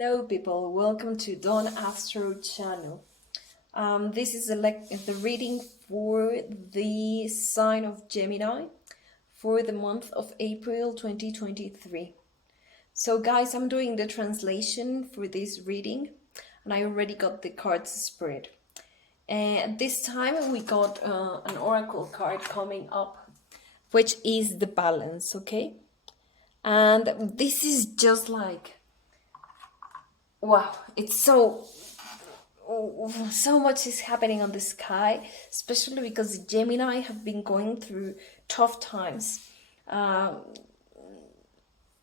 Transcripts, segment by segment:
Hello people, welcome to Don Astro channel. This is the reading for the sign of Gemini for the month of April 2023. So guys, I'm doing the translation for this reading and I already got the cards spread. And this time we got an oracle card coming up, which is the balance, okay? And this is just like, wow, it's so much is happening on the sky, especially because Gemini have been going through tough times.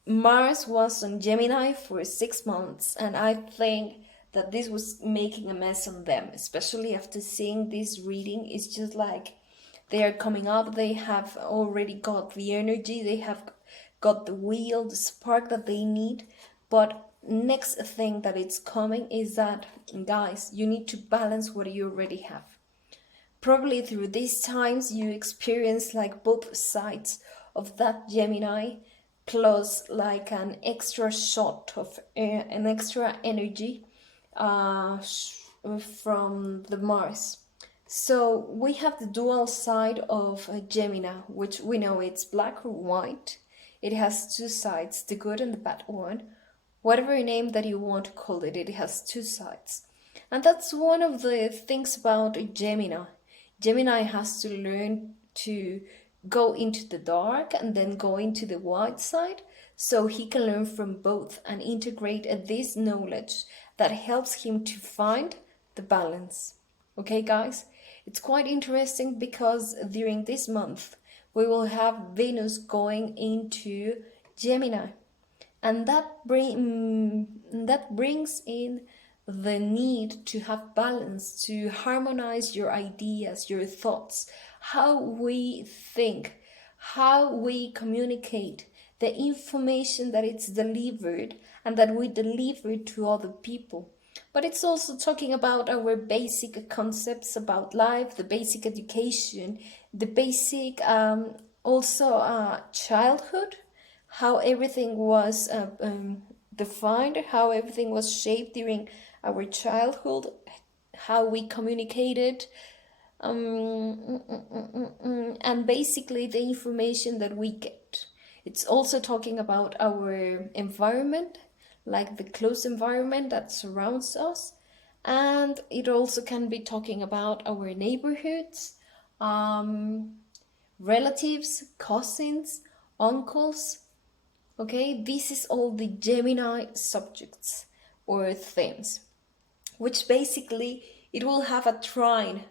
Mars was on Gemini for 6 months, and I think that this was making a mess on them, especially after seeing this reading. It's just like they are coming up, they have already got the energy, they have got the wheel, the spark that they need. But next thing that it's coming is that, guys, you need to balance what you already have. Probably through these times you experience like both sides of that Gemini, plus like an extra shot of an extra energy from the Mars. So we have the dual side of Gemini, which we know it's black or white. It has two sides, the good and the bad one. Whatever name that you want to call it, it has two sides. And that's one of the things about Gemini. Gemini has to learn to go into the dark and then go into the white side, so he can learn from both and integrate this knowledge that helps him to find the balance. Okay, guys? It's quite interesting because during this month, we will have Venus going into Gemini. And that brings in the need to have balance, to harmonize your ideas, your thoughts, how we think, how we communicate, the information that it's delivered and that we deliver to other people. But it's also talking about our basic concepts about life, the basic education, the basic childhood, how everything was defined, how everything was shaped during our childhood, how we communicated, and basically the information that we get. It's also talking about our environment, like the close environment that surrounds us, and it also can be talking about our neighborhoods, relatives, cousins, uncles. Okay, this is all the Gemini subjects or themes, which basically it will have a trine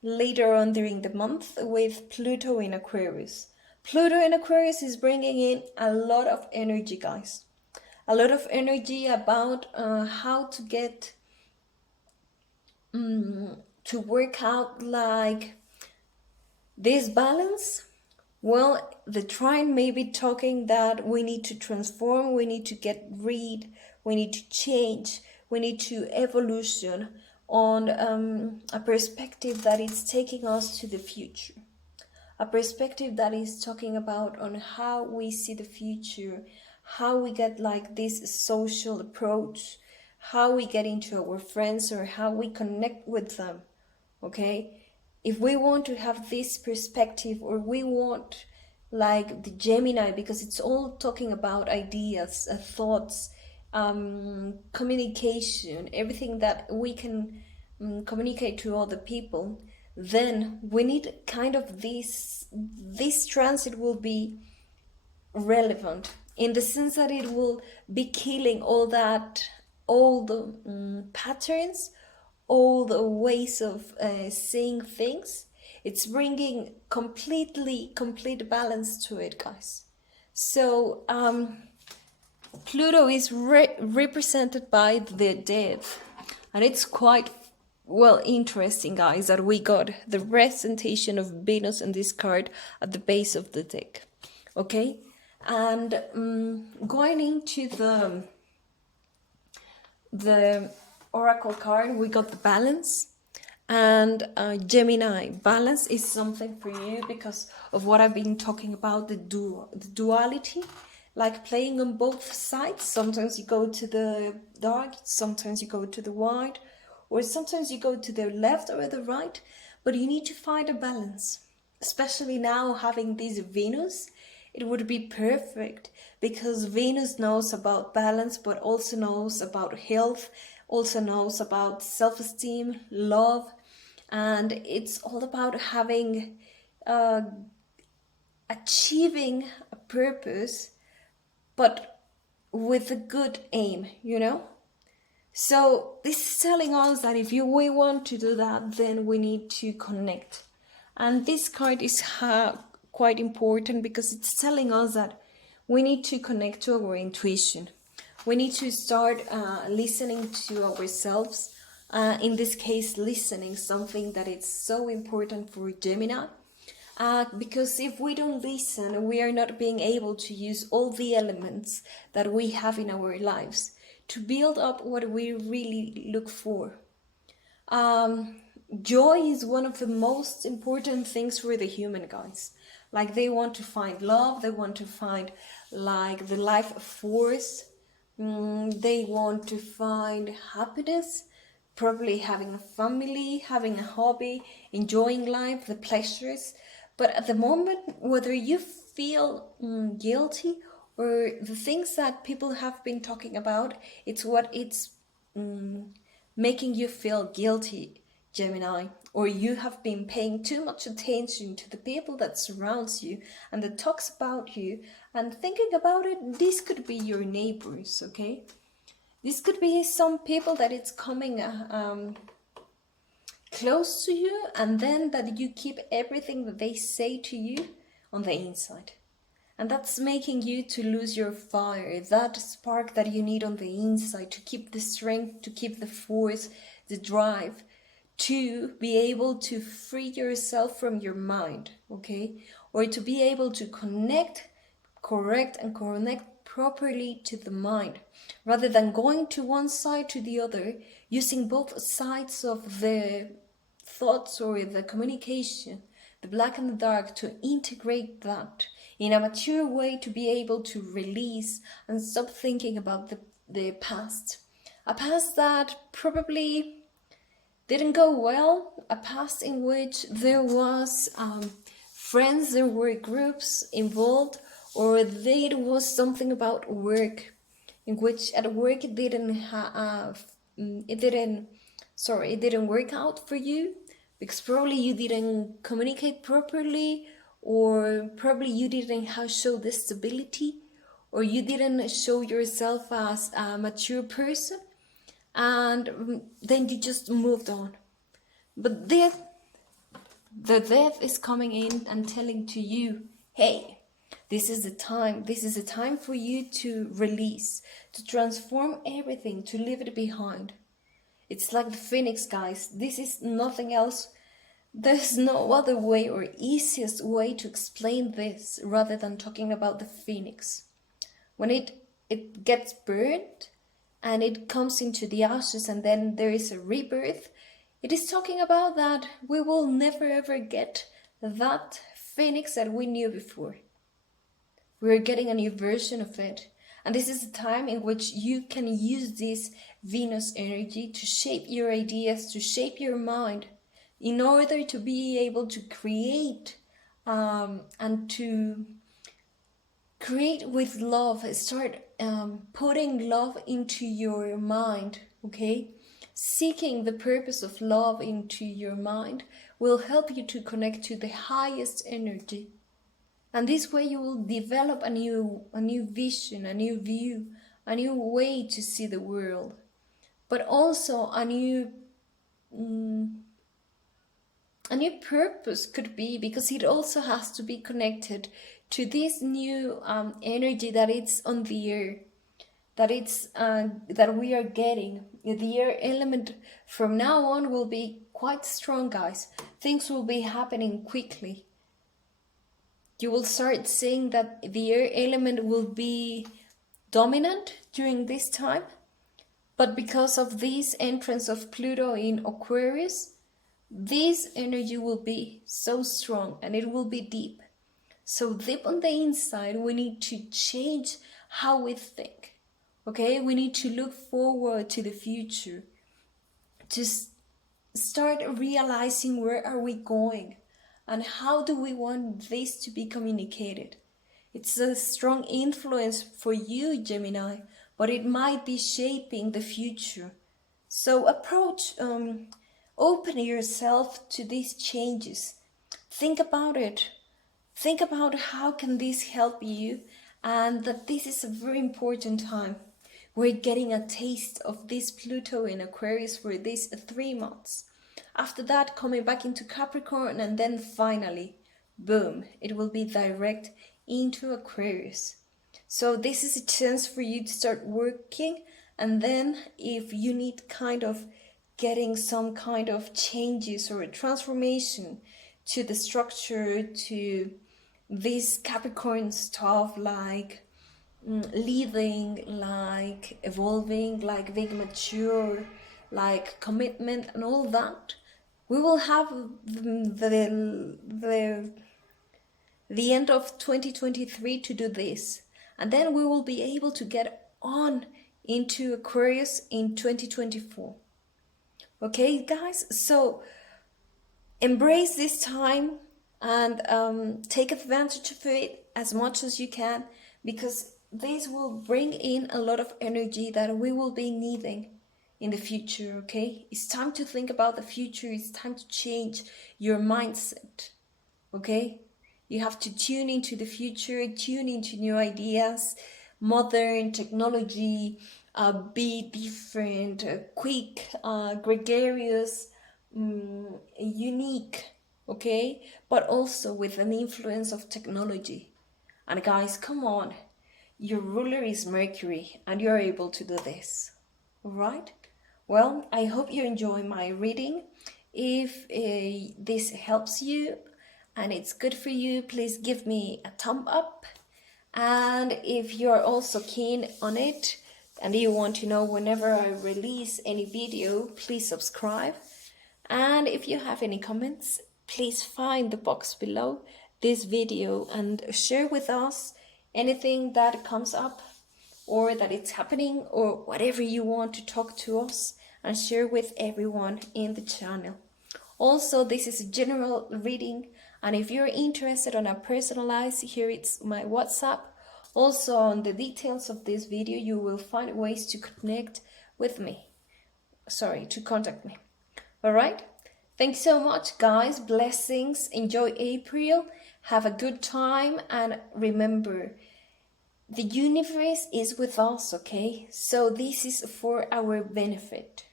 later on during the month with Pluto in Aquarius. Pluto in Aquarius is bringing in a lot of energy, guys. A lot of energy about how to get to work out like this balance. Well, the trine may be talking that we need to transform, we need to get rid, we need to change, we need to evolution on a perspective that is taking us to the future. A perspective that is talking about on how we see the future, how we get like this social approach, how we get into our friends or how we connect with them, okay? If we want to have this perspective, or we want like the Gemini, because it's all talking about ideas, thoughts, communication, everything that we can communicate to other people, then we need kind of this transit will be relevant in the sense that it will be killing all the patterns, all the ways of seeing things. It's bringing complete balance to it, guys. So Pluto is represented by the death, and it's quite well interesting, guys, that we got the representation of Venus in this card at the base of the deck. Okay, and going into the oracle card, we got the balance. And Gemini, balance is something for you because of what I've been talking about, the duality, like playing on both sides. Sometimes you go to the dark, sometimes you go to the white, or sometimes you go to the left or the right, but you need to find a balance. Especially now having this Venus, it would be perfect because Venus knows about balance, but also knows about health, also knows about self-esteem, love, and it's all about having, achieving a purpose, but with a good aim, you know? So this is telling us that if we want to do that, then we need to connect. And this card is quite important because it's telling us that we need to connect to our intuition. We need to start listening to ourselves. In this case, listening, something that is so important for Gemini. Because if we don't listen, we are not being able to use all the elements that we have in our lives to build up what we really look for. Joy is one of the most important things for the human, guys. Like, they want to find love, they want to find like the life force, they want to find happiness, probably having a family, having a hobby, enjoying life, the pleasures. But at the moment, whether you feel guilty or the things that people have been talking about, it's what it's making you feel guilty, Gemini, or you have been paying too much attention to the people that surrounds you and that talks about you, and thinking about it, this could be your neighbors, okay? This could be some people that it's coming close to you, and then that you keep everything that they say to you on the inside. And that's making you to lose your fire, that spark that you need on the inside to keep the strength, to keep the force, the drive, to be able to free yourself from your mind, okay? Or to be able to correct and connect properly to the mind, rather than going to one side to the other, using both sides of the thoughts or the communication, the black and the dark, to integrate that in a mature way, to be able to release and stop thinking about the past. A past that probably didn't go well, a past in which there was friends, there were groups involved, or it was something about work, in which at work it didn't work out for you, because probably you didn't communicate properly, or probably you didn't show the stability, or you didn't show yourself as a mature person, and then you just moved on. But the death is coming in and telling to you, hey, this is the time for you to release, to transform everything, to leave it behind. It's like the phoenix, guys. This is nothing else. There's no other way or easiest way to explain this rather than talking about the phoenix. When it gets burned and it comes into the ashes and then there is a rebirth, it is talking about that we will never ever get that phoenix that we knew before. We're getting a new version of it. And this is a time in which you can use this Venus energy to shape your ideas, to shape your mind, in order to be able to create and to create with love. Start putting love into your mind, okay? Seeking the purpose of love into your mind will help you to connect to the highest energy. And this way you will develop a new vision, a new view, a new way to see the world. But also a new purpose could be, because it also has to be connected to this new energy that it's on the air, that we are getting. The air element from now on will be quite strong, guys. Things will be happening quickly. You will start seeing that the air element will be dominant during this time. But because of this entrance of Pluto in Aquarius, this energy will be so strong and it will be deep. So deep on the inside, we need to change how we think. Okay, we need to look forward to the future, to start realizing where are we going and how do we want this to be communicated. It's a strong influence for you, Gemini, but it might be shaping the future. So approach, open yourself to these changes. Think about it. Think about how can this help you, and that this is a very important time. We're getting a taste of this Pluto in Aquarius for these 3 months. After that, coming back into Capricorn, and then finally, boom, it will be direct into Aquarius. So this is a chance for you to start working, and then if you need kind of getting some kind of changes or a transformation to the structure, to this Capricorn stuff, like leading, like evolving, like being mature, like commitment and all that, we will have the end of 2023 to do this, and then we will be able to get on into Aquarius in 2024. Okay, guys, so embrace this time and take advantage of it as much as you can, because this will bring in a lot of energy that we will be needing in the future. Okay, it's time to think about the future. It's time to change your mindset. Okay, you have to tune into the future, tune into new ideas, modern technology, be different, quick, gregarious, unique, okay, but also with an influence of technology. And guys, come on, your ruler is Mercury and you're able to do this. All right, well, I hope you enjoy my reading. If this helps you and it's good for you, please give me a thumb up. And if you're also keen on it and you want to know whenever I release any video, please subscribe. And if you have any comments, please find the box below this video and share with us anything that comes up or that it's happening, or whatever you want to talk to us and share with everyone in the channel. Also, this is a general reading, and if you're interested on a personalized, here it's my WhatsApp. Also, on the details of this video, you will find ways to connect with me. To contact me. All right? Thanks so much, guys. Blessings. Enjoy April. Have a good time. And remember, the universe is with us, okay? So this is for our benefit.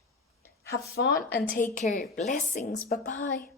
Have fun and take care. Blessings. Bye-bye.